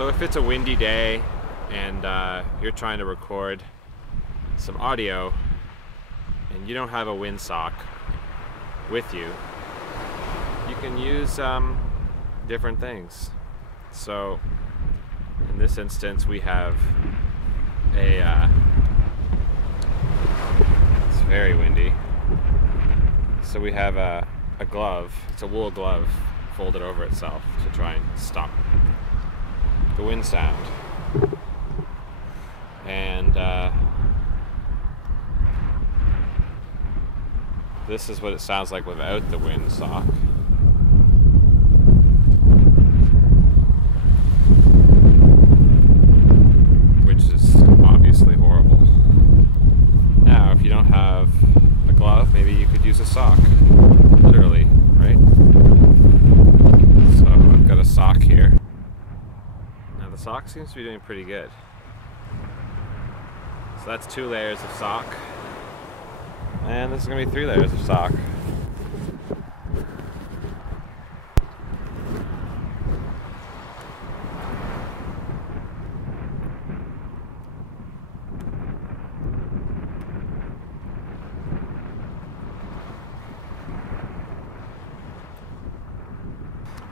So if it's a windy day and you're trying to record some audio and you don't have a windsock with you, you can use different things. So in this instance we have it's very windy, so we have a glove. It's a wool glove folded over itself to try and stop the wind sound. And this is what it sounds like without the wind sock. Which is obviously horrible. Now, if you don't have a glove, maybe you could use a sock. Literally, right? So I've got a sock here. Now the sock seems to be doing pretty good. So that's 2 layers of sock. And this is going to be 3 layers of sock.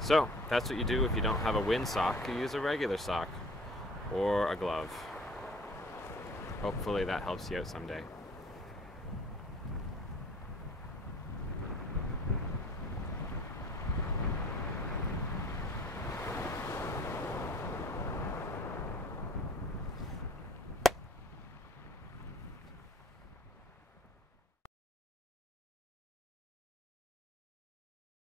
So that's what you do if you don't have a wind sock. You use a regular sock or a glove. Hopefully that helps you out someday.